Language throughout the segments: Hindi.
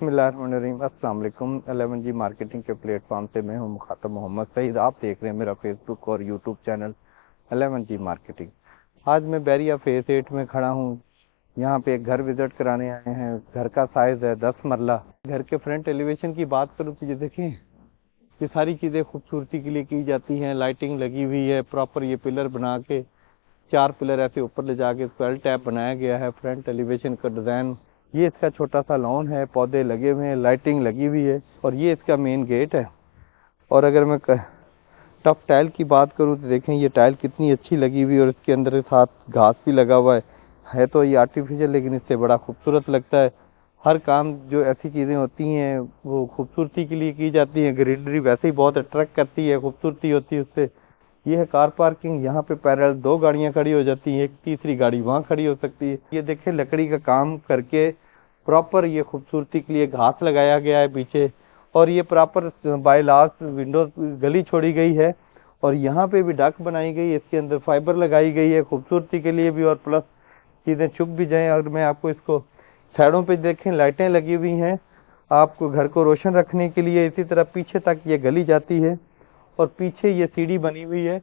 बिस्मिल्लाहिर्रहमानिर्रहीम। अस्सलाम वालेकुम। 11G मार्केटिंग के प्लेटफॉर्म से मैं हूं मुखातब मोहम्मद सईद। आप देख रहे हैं मेरा फेसबुक और यूट्यूब चैनल 11G मार्केटिंग। आज मैं बैरिया फेस 8 में खड़ा हूं। यहाँ पे एक घर विजिट कराने आए हैं। घर का साइज है 10 मरला। घर के फ्रंट एलिवेशन की बात करूँ तो ये देखें, ये सारी चीज़ें खूबसूरती के लिए की जाती हैं। लाइटिंग लगी हुई है प्रॉपर। ये पिलर बना के 4 पिलर ऐसे ऊपर ले जाके इसको एल टैप बनाया गया है। फ्रंट एलिवेशन का डिज़ाइन। ये इसका छोटा सा लॉन है, पौधे लगे हुए हैं, लाइटिंग लगी हुई है और ये इसका मेन गेट है। और अगर मैं टफ टाइल की बात करूं तो देखें ये टाइल कितनी अच्छी लगी हुई है और इसके अंदर साथ घास भी लगा हुआ है तो ये आर्टिफिशियल लेकिन इससे बड़ा खूबसूरत लगता है। हर काम जो ऐसी चीज़ें होती हैं वो खूबसूरती के लिए की जाती हैं। ग्रीनरी वैसे ही बहुत अट्रैक्ट करती है, खूबसूरती होती है उससे। ये है कार पार्किंग। यहाँ पे पैरेलल 2 गाड़ियाँ खड़ी हो जाती हैं, एक तीसरी गाड़ी वहाँ खड़ी हो सकती है। ये देखें लकड़ी का काम करके प्रॉपर ये खूबसूरती के लिए घास लगाया गया है पीछे। और ये प्रॉपर बाय लास्ट विंडो गली छोड़ी गई है और यहाँ पे भी डक बनाई गई है। इसके अंदर फाइबर लगाई गई है खूबसूरती के लिए भी और प्लस चीज़ें चुप भी जाएं। और मैं आपको इसको साइडों पे देखें, लाइटें लगी हुई हैं आपको घर को रोशन रखने के लिए। इसी तरह पीछे तक ये गली जाती है और पीछे ये सीढ़ी बनी हुई है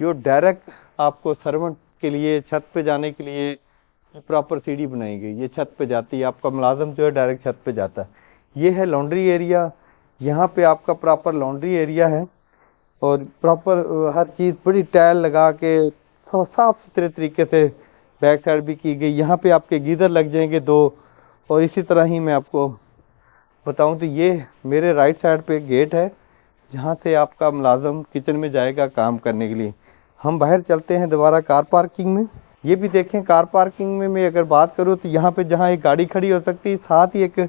जो डायरेक्ट आपको सर्वेंट के लिए छत पे जाने के लिए प्रॉपर सीढ़ी बनाई गई। ये छत पे जाती है, आपका मुलाजम जो है डायरेक्ट छत पे जाता है। ये है लॉन्ड्री एरिया। यहाँ पे आपका प्रॉपर लॉन्ड्री एरिया है और प्रॉपर हर चीज़ बड़ी टाइल लगा के साफ सुथरे तरीके से बैक साइड भी की गई। यहाँ पे आपके गीजर लग जाएंगे 2। और इसी तरह ही मैं आपको बताऊं तो ये मेरे राइट साइड पे गेट है जहाँ से आपका मुलाजम किचन में जाएगा काम करने के लिए। हम बाहर चलते हैं दोबारा कार पार्किंग में। ये भी देखें कार पार्किंग में मैं अगर बात करूँ तो यहाँ पे जहाँ एक गाड़ी खड़ी हो सकती है साथ ही एक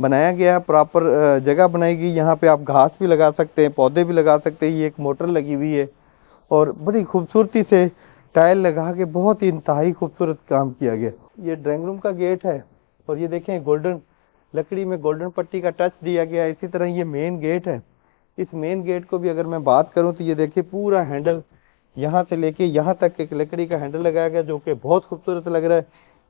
बनाया गया है प्रॉपर जगह बनाई गई। यहाँ पे आप घास भी लगा सकते हैं, पौधे भी लगा सकते हैं। ये एक मोटर लगी हुई है और बड़ी खूबसूरती से टाइल लगा के बहुत ही इंतहाई खूबसूरत काम किया गया। ये ड्राइंग रूम का गेट है और ये देखें गोल्डन लकड़ी में गोल्डन पट्टी का टच दिया गया है। इसी तरह ये मेन गेट है। इस मेन गेट को भी अगर मैं बात करूं तो ये देखिए पूरा हैंडल यहाँ से लेके यहाँ तक एक लकड़ी का हैंडल लगाया गया जो कि बहुत खूबसूरत लग रहा है।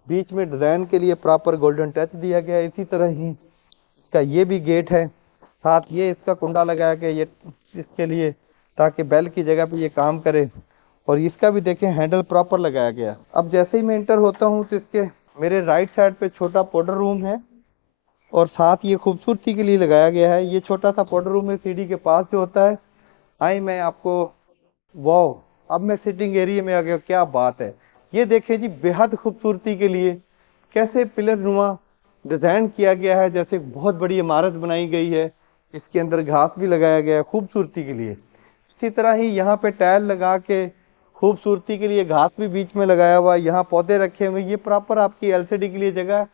बीच में डिजाइन के लिए प्रॉपर गोल्डन टच दिया गया है। इसी तरह ही इसका ये भी गेट है, साथ ये इसका कुंडा लगाया गया ये इसके लिए ताकि बेल की जगह पे ये काम करे। और इसका भी देखें हैंडल प्रॉपर लगाया गया। अब जैसे ही मैं इंटर होता हूँ तो इसके मेरे राइट साइड पे छोटा पाउडर रूम है और साथ ये खूबसूरती के लिए लगाया गया है। ये छोटा सा पाउडर रूम है सीढ़ी के पास जो होता है। आई मैं आपको वाह, अब मैं सिटिंग एरिया में आ गया। क्या बात है, ये देखें जी बेहद खूबसूरती के लिए कैसे पिलर नुमा डिजाइन किया गया है, जैसे बहुत बड़ी इमारत बनाई गई है। इसके अंदर घास भी लगाया गया है खूबसूरती के लिए। इसी तरह ही यहाँ पे टाइल लगा के खूबसूरती के लिए घास भी बीच में लगाया हुआ है। यहाँ पौधे रखे हुए। ये प्रॉपर आपकी एलसीडी के लिए जगह है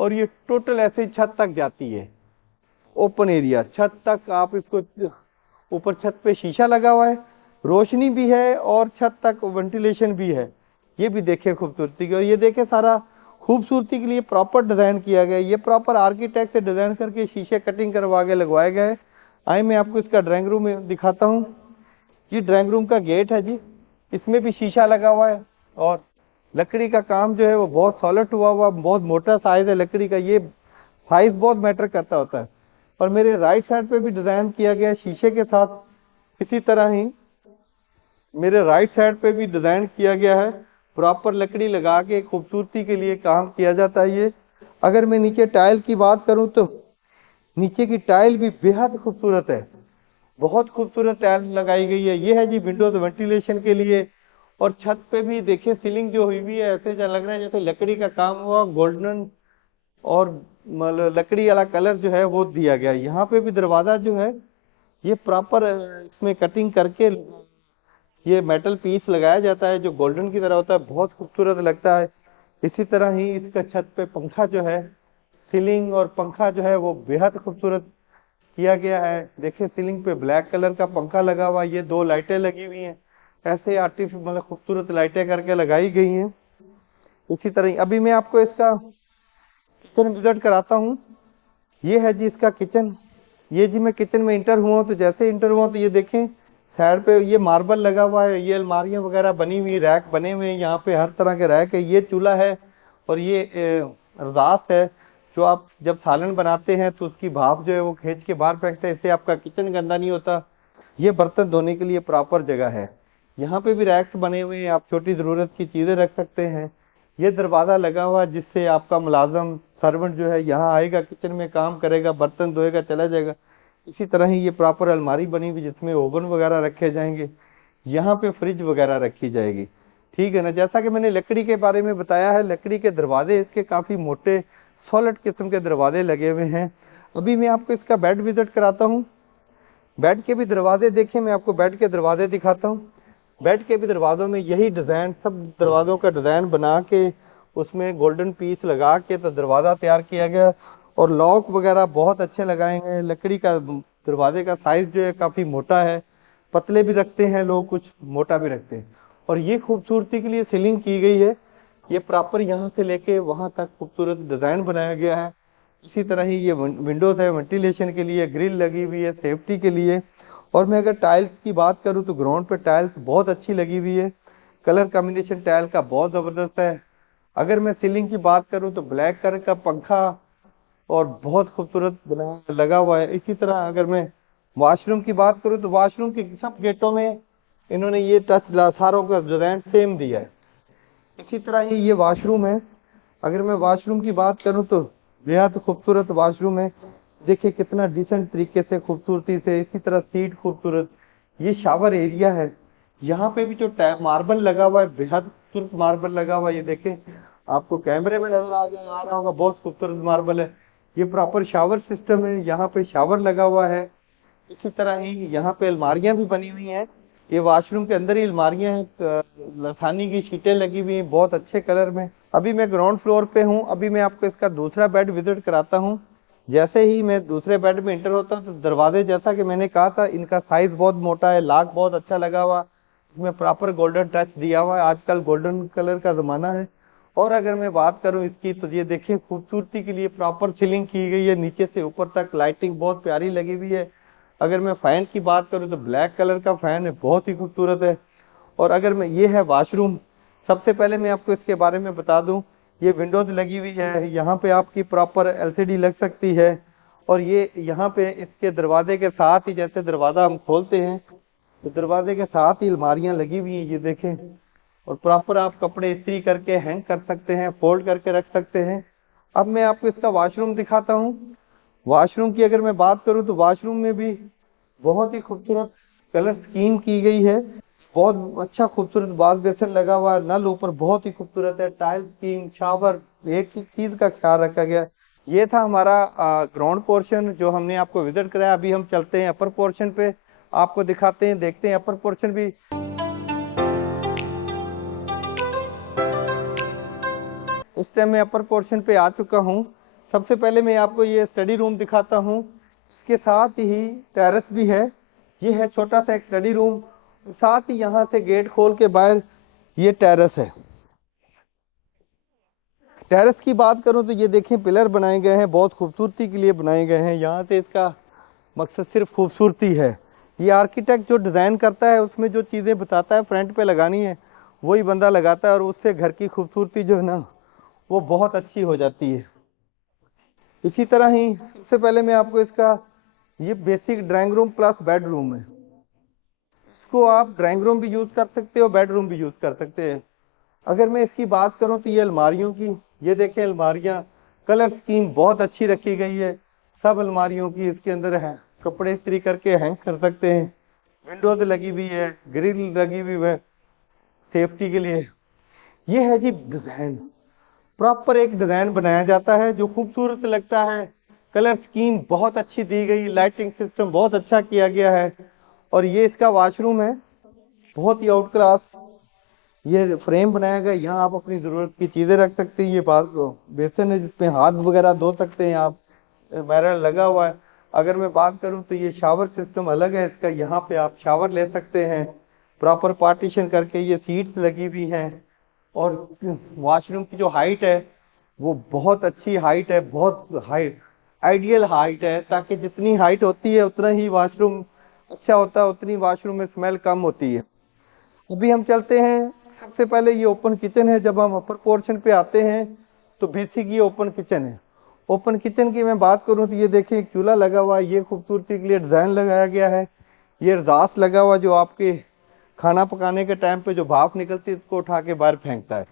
और ये टोटल ऐसे छत तक जाती है। ओपन एरिया छत तक आप इसको ऊपर छत पे शीशा लगा हुआ है, रोशनी भी है और छत तक वेंटिलेशन भी है। ये भी देखे खूबसूरती की। और ये देखे सारा खूबसूरती के लिए प्रॉपर डिजाइन किया गया है। ये प्रॉपर आर्किटेक्ट से डिजाइन करके शीशे कटिंग करवा के लगवाए गए। आइए मैं आपको इसका ड्राइंग रूम दिखाता हूँ। ये ड्राइंग रूम का गेट है जी, इसमें भी शीशा लगा हुआ है और लकड़ी का काम जो है वो बहुत सॉलिड हुआ बहुत मोटा साइज है लकड़ी का। ये साइज बहुत मैटर करता होता है। और मेरे राइट साइड पे भी डिजाइन किया गया है शीशे के साथ। इसी तरह ही मेरे राइट साइड पे भी डिजाइन किया गया है, प्रॉपर लकड़ी लगा के खूबसूरती के लिए काम किया जाता है। ये अगर मैं नीचे टाइल की बात करूं तो नीचे की टाइल भी बेहद खूबसूरत है, बहुत खूबसूरत टाइल लगाई गई है। ये है जी विंडोज वेंटिलेशन के लिए। और छत पे भी देखिए सीलिंग जो हुई हुई है ऐसे लग रहा है जैसे लकड़ी का काम हुआ, गोल्डन और मतलब लकड़ी वाला कलर जो है वो दिया गया है। यहाँ पे भी दरवाजा जो है ये प्रॉपर इसमें कटिंग करके ये मेटल पीस लगाया जाता है जो गोल्डन की तरह होता है, बहुत खूबसूरत लगता है। इसी तरह ही इसका छत पे पंखा जो है, सीलिंग और पंखा जो है वो बेहद खूबसूरत किया गया है। देखिए सीलिंग पे ब्लैक कलर का पंखा लगा हुआ है। ये 2 लाइटें लगी हुई हैं, ऐसे आर्टिफिशियल मतलब खूबसूरत लाइटें करके लगाई गई हैं। इसी तरह अभी मैं आपको इसका किचन विजिट कराता हूँ। ये है जी इसका किचन। ये जी मैं किचन में इंटर हुआ हूँ तो जैसे इंटर हुआ तो ये देखें साइड पे ये मार्बल लगा हुआ है, ये अलमारियां वगैरह बनी हुई, रैक बने हुए हैं। यहाँ पे हर तरह के रैक है। ये चूल्हा है और ये रजास है जो आप जब सालन बनाते हैं तो उसकी भाप जो है वो खींच के बाहर फेंकते हैं, इससे आपका किचन गंदा नहीं होता। ये बर्तन धोने के लिए प्रॉपर जगह है। यहाँ पे भी रैक्स बने हुए हैं, आप छोटी ज़रूरत की चीज़ें रख सकते हैं। ये दरवाज़ा लगा हुआ है जिससे आपका मुलाजम सर्वेंट जो है यहाँ आएगा, किचन में काम करेगा, बर्तन धोएगा, चला जाएगा। इसी तरह ही ये प्रॉपर अलमारी बनी हुई जिसमें ओवन वगैरह रखे जाएंगे, यहाँ पे फ्रिज वगैरह रखी जाएगी। ठीक है ना। जैसा कि मैंने लकड़ी के बारे में बताया है, लकड़ी के दरवाजे इसके काफ़ी मोटे सॉलिड किस्म के दरवाजे लगे हुए हैं। अभी मैं आपको इसका बेड विजिट कराता हूँ। बेड के भी दरवाजे देखिए, मैं आपको बेड के दरवाजे दिखाता हूँ। बेड के भी दरवाजों में यही डिज़ाइन, सब दरवाजों का डिज़ाइन बना के उसमें गोल्डन पीस लगा के तो दरवाज़ा तैयार किया गया। और लॉक वगैरह बहुत अच्छे लगाए गए। लकड़ी का दरवाजे का साइज़ जो है काफ़ी मोटा है, पतले भी रखते हैं लोग, कुछ मोटा भी रखते हैं। और ये खूबसूरती के लिए सीलिंग की गई है। ये प्रॉपर यहाँ से लेके वहाँ तक खूबसूरत डिज़ाइन बनाया गया है। इसी तरह ही ये विंडोज़ है, वेंटिलेशन के लिए, ग्रिल लगी हुई है सेफ्टी के लिए। और मैं अगर टाइल्स की बात करूं तो ग्राउंड पे टाइल्स बहुत अच्छी लगी हुई है। कलर कॉम्बिनेशन टाइल का बहुत ज़बरदस्त है। अगर मैं सीलिंग की बात करूं तो ब्लैक कलर का पंखा और बहुत खूबसूरत बना लगा हुआ है। इसी तरह अगर मैं वॉशरूम की बात करूं तो वॉशरूम के सब गेटों में इन्होंने ये टच सारों का डिजाइन सेम दिया है। इसी तरह ही ये वॉशरूम है। अगर मैं वॉशरूम की बात करूं तो बेहद खूबसूरत वॉशरूम है। देखिए कितना डिसेंट तरीके से, खूबसूरती से। इसी तरह सीट खूबसूरत। ये शावर एरिया है। यहाँ पे भी जो टैप मार्बल लगा हुआ है, बेहद खूबसूरत मार्बल लगा हुआ है। ये देखें, आपको कैमरे में नजर आ रहा होगा, बहुत खूबसूरत मार्बल है। ये प्रॉपर शावर सिस्टम है, यहाँ पे शावर लगा हुआ है। इसी तरह ही यहाँ पे अलमारियां भी बनी हुई हैं। ये वॉशरूम के अंदर ही अलमारियां हैं, लसानी की शीटें लगी हुई हैं बहुत अच्छे कलर में। अभी मैं ग्राउंड फ्लोर पे हूँ। अभी मैं आपको इसका दूसरा बेड विजिट कराता हूँ। जैसे ही मैं दूसरे बेड में इंटर होता हूँ तो दरवाजे, जैसा कि मैंने कहा था, इनका साइज बहुत मोटा है, लॉक बहुत अच्छा लगा हुआ, इसमें प्रॉपर गोल्डन टच दिया हुआ है। आजकल गोल्डन कलर का जमाना है। और अगर मैं बात करूं इसकी तो ये देखिए, खूबसूरती के लिए प्रॉपर सीलिंग की गई है, नीचे से ऊपर तक लाइटिंग बहुत प्यारी लगी हुई है। अगर मैं फैन की बात करूं तो ब्लैक कलर का फैन है, बहुत ही खूबसूरत है। और अगर मैं, ये है वॉशरूम। सबसे पहले मैं आपको इसके बारे में बता दूं, ये विंडोज लगी हुई है, यहाँ पे आपकी प्रॉपर एलसीडी लग सकती है। और ये यहाँ पे इसके दरवाजे के साथ ही, जैसे दरवाजा हम खोलते हैं तो दरवाजे के साथ ही अलमारियां लगी हुई हैं, ये देखें। और प्रॉपर आप कपड़े इस्त्री करके हैंग कर सकते हैं, फोल्ड करके रख सकते हैं। अब मैं आपको इसका वॉशरूम दिखाता हूँ। वॉशरूम की अगर मैं बात करूँ तो वॉशरूम में भी बहुत ही खूबसूरत कलर स्कीम की गई है। बहुत अच्छा खूबसूरत वॉश बेसिन लगा हुआ है, नल ऊपर बहुत ही खूबसूरत है, टाइल स्कीम, शावर, एक एक चीज का ख्याल रखा गया है। ये था हमारा ग्राउंड पोर्शन जो हमने आपको विजिट कराया। अभी हम चलते हैं अपर पोर्शन पे, आपको दिखाते हैं, देखते हैं अपर पोर्शन भी। इस टाइम मैं अपर पोर्शन पे आ चुका हूँ। सबसे पहले मैं आपको ये स्टडी रूम दिखाता हूँ। इसके साथ ही टेरेस भी है। ये है छोटा सा एक स्टडी रूम, साथ ही यहाँ से गेट खोल के बाहर ये टेरेस है। टेरेस की बात करूँ तो ये देखें, पिलर बनाए गए हैं, बहुत खूबसूरती के लिए बनाए गए हैं। यहाँ से इसका मकसद सिर्फ खूबसूरती है। ये आर्किटेक्ट जो डिज़ाइन करता है उसमें जो चीज़ें बताता है फ्रंट पे लगानी है, वही बंदा लगाता है, और उससे घर की खूबसूरती जो है ना, वो बहुत अच्छी हो जाती है। इसी तरह ही सबसे पहले मैं आपको इसका, ये basic drawing room plus bedroom है। इसको आप ड्राइंग रूम भी यूज कर सकते हो, बेडरूम भी यूज कर सकते हैं। अगर मैं इसकी बात करूं तो ये अलमारियों की, ये देखें अलमारियां, कलर स्कीम बहुत अच्छी रखी गई है। सब अलमारियों की इसके अंदर है, कपड़े इस्त्री करके हैंग कर सकते हैं। विंडोज लगी हुई है, ग्रिल लगी हुई है सेफ्टी के लिए। ये है जी डिजाइन, प्रॉपर एक डिजाइन बनाया जाता है जो खूबसूरत लगता है। कलर स्कीम बहुत अच्छी दी गई, लाइटिंग सिस्टम बहुत अच्छा किया गया है। और ये इसका वॉशरूम है, बहुत ही आउट क्लास। ये फ्रेम बनाया गया, यहाँ आप अपनी जरूरत की चीजें रख सकते हैं। ये बात बेसिन है जिसमें हाथ वगैरह धो सकते हैं आप, मिरर लगा हुआ है। अगर मैं बात करूं तो ये शावर सिस्टम अलग है इसका, यहाँ पे आप शावर ले सकते हैं प्रॉपर पार्टीशन करके। ये सीट्स लगी हुई हैं। और वॉशरूम की जो हाइट है वो बहुत अच्छी हाइट है, बहुत हाइट, आइडियल हाइट है, ताकि जितनी हाइट होती है उतना ही वॉशरूम अच्छा होता है, उतनी वॉशरूम में स्मेल कम होती है। अभी हम चलते हैं। सबसे पहले ये ओपन किचन है। जब हम अपर पोर्शन पे आते हैं तो बेसिक ये ओपन किचन है। ओपन किचन की मैं बात करूं तो ये देखिए एक चूल्हा लगा हुआ है, ये खूबसूरती के लिए डिजाइन लगाया गया है। ये रदास लगा हुआ जो आपके खाना पकाने के टाइम पे जो भाप निकलती है उसको उठा के बाहर फेंकता है।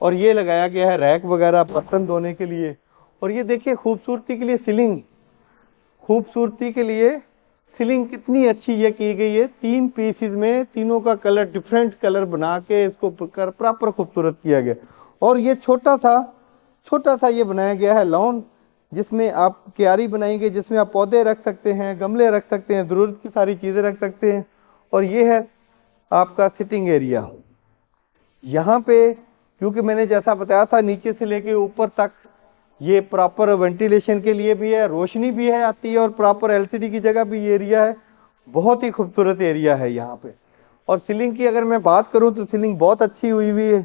और ये लगाया गया है रैक वगैरह बर्तन धोने के लिए। और ये देखिए खूबसूरती के लिए सीलिंग, खूबसूरती के लिए सीलिंग कितनी अच्छी ये की गई है। 3 पीसेस में तीनों का कलर डिफरेंट कलर बना के इसको प्रॉपर खूबसूरत किया गया। और ये छोटा सा ये बनाया गया है लॉन, जिसमें आप क्यारी बनाई गई, जिसमें आप पौधे रख सकते हैं, गमले रख सकते हैं, जरूरत की सारी चीजें रख सकते हैं। और ये है आपका सिटिंग एरिया। यहाँ पे क्योंकि मैंने जैसा बताया था नीचे से लेके ऊपर तक ये प्रॉपर वेंटिलेशन के लिए भी है, रोशनी भी है आती है, और प्रॉपर एलसीडी की जगह भी ये एरिया है। बहुत ही खूबसूरत एरिया है यहाँ पे। और सीलिंग की अगर मैं बात करूँ तो सीलिंग बहुत अच्छी हुई हुई है।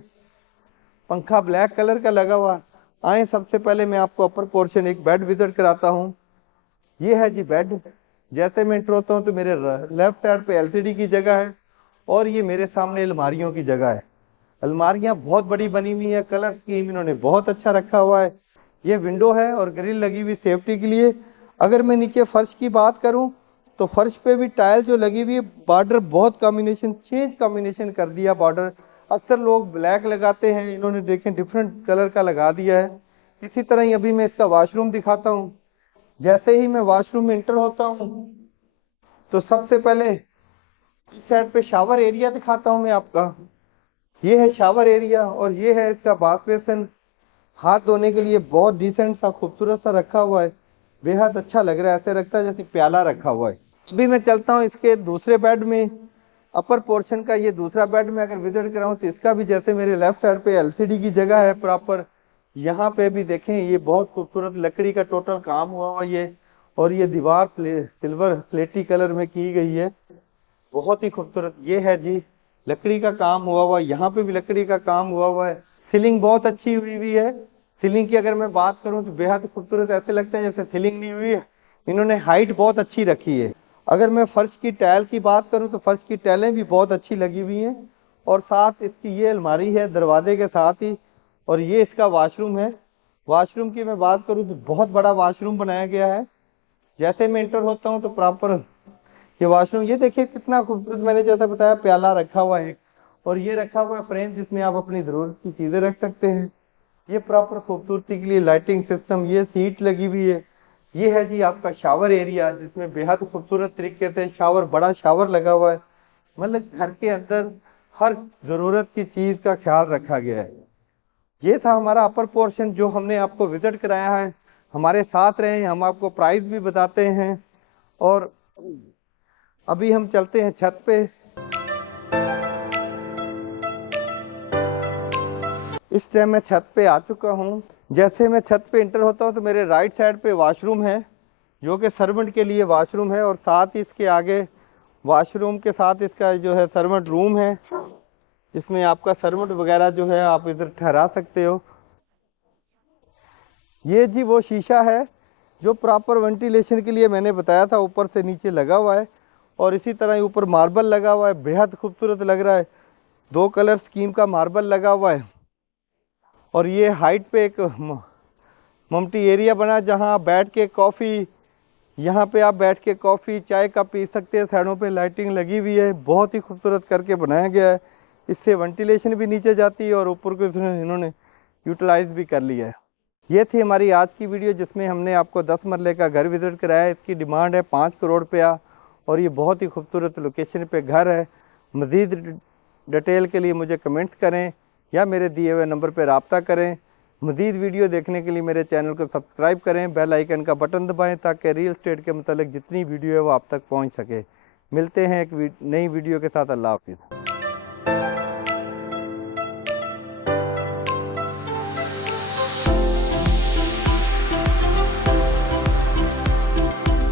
पंखा ब्लैक कलर का लगा हुआ। आए सबसे पहले मैं आपको अपर पोर्शन एक बेड विजिट कराता हूँ। ये है जी बेड। जैसे मैं एंटर होता हूँ तो मेरे लेफ्ट साइड पे एलसीडी की जगह है, और ये मेरे सामने अलमारियों की जगह है। अलमारियां बहुत बड़ी बनी हुई है, कलर स्कीम इन्होंने बहुत अच्छा रखा हुआ है। ये विंडो है और ग्रिल लगी हुई सेफ्टी के लिए। अगर मैं नीचे फर्श की बात करूं तो फर्श पे भी टाइल जो लगी हुई है, बॉर्डर बहुत कॉम्बिनेशन चेंज कॉम्बिनेशन कर दिया बॉर्डर। अक्सर लोग ब्लैक लगाते हैं, इन्होंने देखें डिफरेंट कलर का लगा दिया है। इसी तरह ही अभी मैं इसका वॉशरूम दिखाता हूँ। जैसे ही मैं वॉशरूम में इंटर होता हूँ तो सबसे पहले इस साइड पे शावर एरिया दिखाता हूँ मैं आपका। ये है शावर एरिया और ये है इसका बाथ बेसिन। हाथ धोने के लिए बहुत डिसेंट सा खूबसूरत सा रखा हुआ है, बेहद अच्छा लग रहा है, ऐसे लगता है जैसे प्याला रखा हुआ है। अभी मैं चलता हूँ इसके दूसरे बेड में, अपर पोर्शन का ये दूसरा बेड में अगर विजिट कराऊं तो इसका भी जैसे मेरे लेफ्ट साइड पे एलसीडी की जगह है प्रॉपर, यहाँ पे भी देखें ये बहुत खूबसूरत लकड़ी का टोटल काम हुआ हुआ ये। और ये दीवार सिल्वर स्लेटी कलर में की गई है, बहुत ही खूबसूरत। ये है जी लकड़ी का काम हुआ हुआ, यहाँ पे भी लकड़ी का काम हुआ हुआ है। सीलिंग बहुत अच्छी हुई हुई है। सीलिंग की अगर मैं बात करूँ तो बेहद खूबसूरत, ऐसे लगता है जैसे सीलिंग नहीं हुई है। इन्होंने हाइट बहुत अच्छी रखी है। अगर मैं फर्श की टाइल की बात करूँ तो फर्श की टाइलें भी बहुत अच्छी लगी हुई हैं। और साथ इसकी ये अलमारी है दरवाजे के साथ ही। और ये इसका वॉशरूम है। वॉशरूम की मैं बात करूँ तो बहुत बड़ा वॉशरूम बनाया गया है। जैसे मैं इंटर होता हूँ तो प्रॉपर ये वॉशरूम, ये देखिए कितना खूबसूरत, मैंने जैसा बताया प्याला रखा हुआ है। और ये रखा हुआ है फ्रेम जिसमें आप अपनी जरूरत की चीजें रख सकते हैं। ये प्रॉपर खूबसूरती के लिए लाइटिंग सिस्टम, ये सीट लगी हुई है। ये है जी आपका शावर एरिया, जिसमें बेहद खूबसूरत तरीके से शावर, बड़ा शावर लगा हुआ है। मतलब घर के अंदर हर जरूरत की चीज का ख्याल रखा गया है। ये था हमारा अपर पोर्शन जो हमने आपको विजिट कराया है। हमारे साथ रहे, हम आपको प्राइस भी बताते हैं। और अभी हम चलते हैं छत पे। इस टाइम मैं छत पे आ चुका हूँ। जैसे मैं छत पे इंटर होता हूँ तो मेरे राइट साइड पे वॉशरूम है, जो कि सर्वेंट के लिए वॉशरूम है। और साथ ही इसके आगे वॉशरूम के साथ इसका जो है सर्वेंट रूम है, जिसमें आपका सर्वेंट वगैरह जो है आप इधर ठहरा सकते हो। ये जी वो शीशा है जो प्रॉपर वेंटिलेशन के लिए मैंने बताया था, ऊपर से नीचे लगा हुआ है। और इसी तरह ही ऊपर मार्बल लगा हुआ है, बेहद खूबसूरत लग रहा है। 2 कलर स्कीम का मार्बल लगा हुआ है। और ये हाइट पे एक ममटी एरिया बना जहां आप बैठ के कॉफ़ी, यहाँ पे आप बैठ के कॉफ़ी चाय का पी सकते हैं। साइडों पे लाइटिंग लगी हुई है, बहुत ही खूबसूरत करके बनाया गया है। इससे वेंटिलेशन भी नीचे जाती है और ऊपर को इन्होंने यूटिलाइज भी कर लिया है। ये थी हमारी आज की वीडियो, जिसमें हमने आपको 10 मरले का घर विजिट कराया। इसकी डिमांड है 5 करोड़ रुपया और ये बहुत ही खूबसूरत लोकेशन पे घर है। मज़ीद डिटेल के लिए मुझे कमेंट्स करें या मेरे दिए हुए नंबर पर रब्ता करें। मज़ीद वीडियो देखने के लिए मेरे चैनल को सब्सक्राइब करें, बेल आइकन का बटन दबाएं ताकि रियल एस्टेट के मतलब जितनी वीडियो है वो आप तक पहुंच सके। मिलते हैं एक नई वीडियो के साथ। अल्लाह हाफिज़।